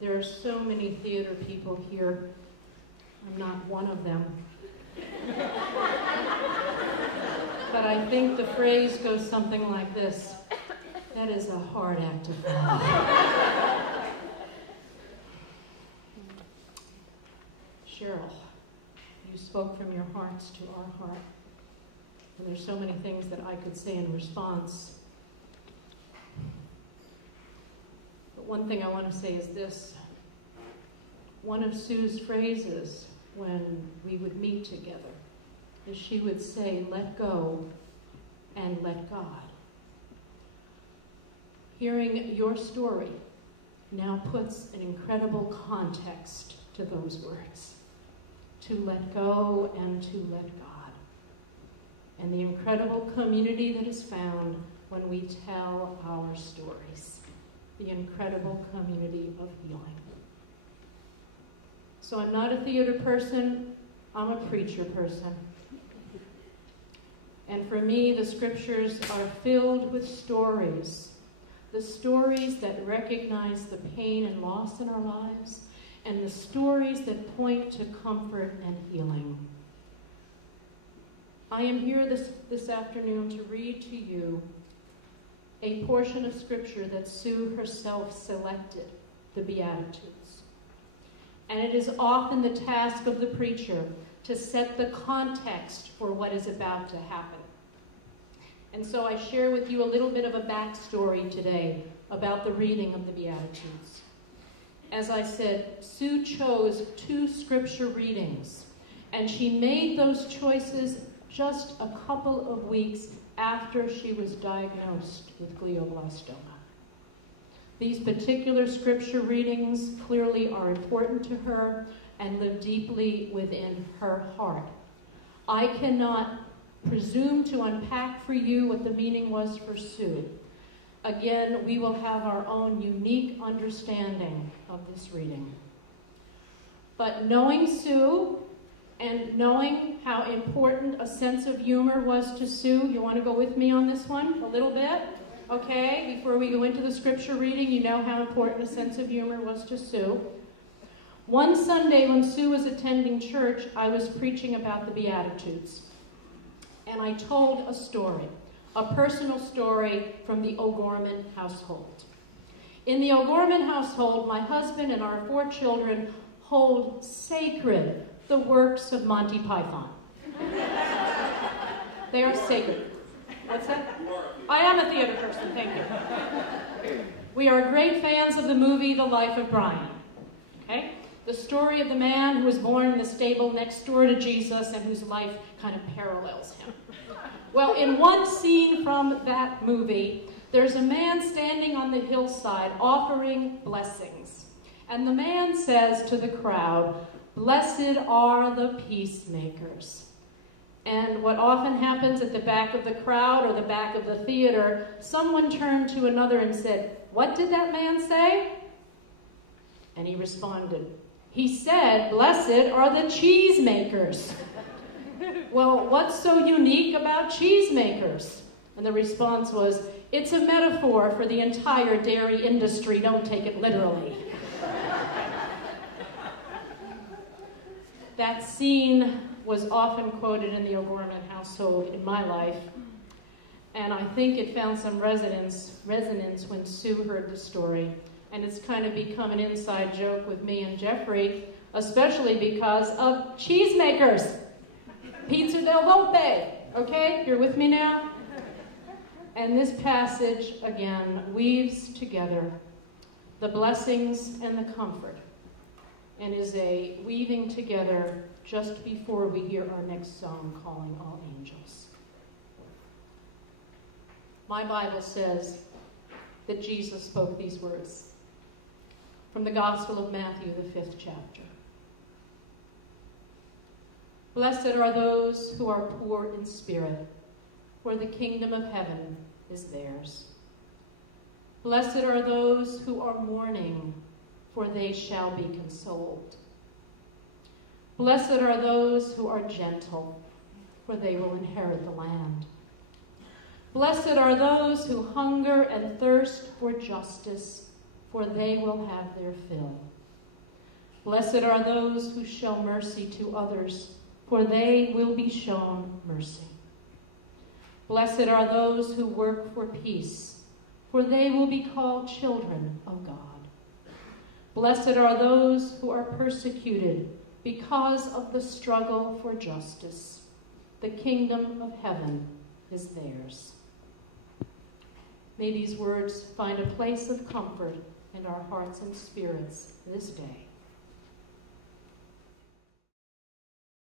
There are so many theater people here. I'm not one of them. But I think the phrase goes something like this: that is a hard act to follow. Cheryl, you spoke from your hearts to our heart. And there's so many things that I could say in response. But one thing I want to say is this. One of Sue's phrases when we would meet together is she would say, "Let go and let God." Hearing your story now puts an incredible context to those words. To let go and to let God. And the incredible community that is found when we tell our stories. The incredible community of healing. So I'm not a theater person, I'm a preacher person. And for me, the scriptures are filled with stories. The stories that recognize the pain and loss in our lives, and the stories that point to comfort and healing. I am here this afternoon to read to you a portion of scripture that Sue herself selected, the Beatitudes. And it is often the task of the preacher to set the context for what is about to happen. And so I share with you a little bit of a backstory today about the reading of the Beatitudes. As I said, Sue chose 2 scripture readings, and she made those choices just a couple of weeks after she was diagnosed with glioblastoma. These particular scripture readings clearly are important to her and live deeply within her heart. I cannot presume to unpack for you what the meaning was for Sue. Again, we will have our own unique understanding of this reading. But knowing Sue and knowing how important a sense of humor was to Sue, you want to go with me on this one a little bit? Okay, before we go into the scripture reading, you know how important a sense of humor was to Sue. One Sunday when Sue was attending church, I was preaching about the Beatitudes. And I told a story, a personal story from the O'Gorman household. In the O'Gorman household, my husband and our 4 children hold sacred the works of Monty Python. They are sacred. What's that? I am a theater person, thank you. We are great fans of the movie The Life of Brian. Okay? The story of the man who was born in the stable next door to Jesus and whose life kind of parallels him. Well, in one scene from that movie, there's a man standing on the hillside offering blessings. And the man says to the crowd, "Blessed are the peacemakers." And what often happens at the back of the crowd or the back of the theater, someone turned to another and said, "What did that man say?" And he responded, "He said, blessed are the cheesemakers." Well, what's so unique about cheesemakers? And the response was, "It's a metaphor for the entire dairy industry. Don't take it literally." That scene was often quoted in the O'Gorman household in my life, and I think it found some resonance when Sue heard the story. And it's kind of become an inside joke with me and Jeffrey, especially because of cheesemakers. Pizza del Volpe, okay? You're with me now? And this passage, again, weaves together the blessings and the comfort, and is a weaving together just before we hear our next song, Calling All Angels. My Bible says that Jesus spoke these words from the Gospel of Matthew, the 5th chapter. "Blessed are those who are poor in spirit, for the kingdom of heaven is theirs. Blessed are those who are mourning, for they shall be consoled. Blessed are those who are gentle, for they will inherit the land. Blessed are those who hunger and thirst for justice, for they will have their fill. Blessed are those who show mercy to others, for they will be shown mercy. Blessed are those who work for peace, for they will be called children of God. Blessed are those who are persecuted because of the struggle for justice. The kingdom of heaven is theirs. May these words find a place of comfort in our hearts and spirits this day.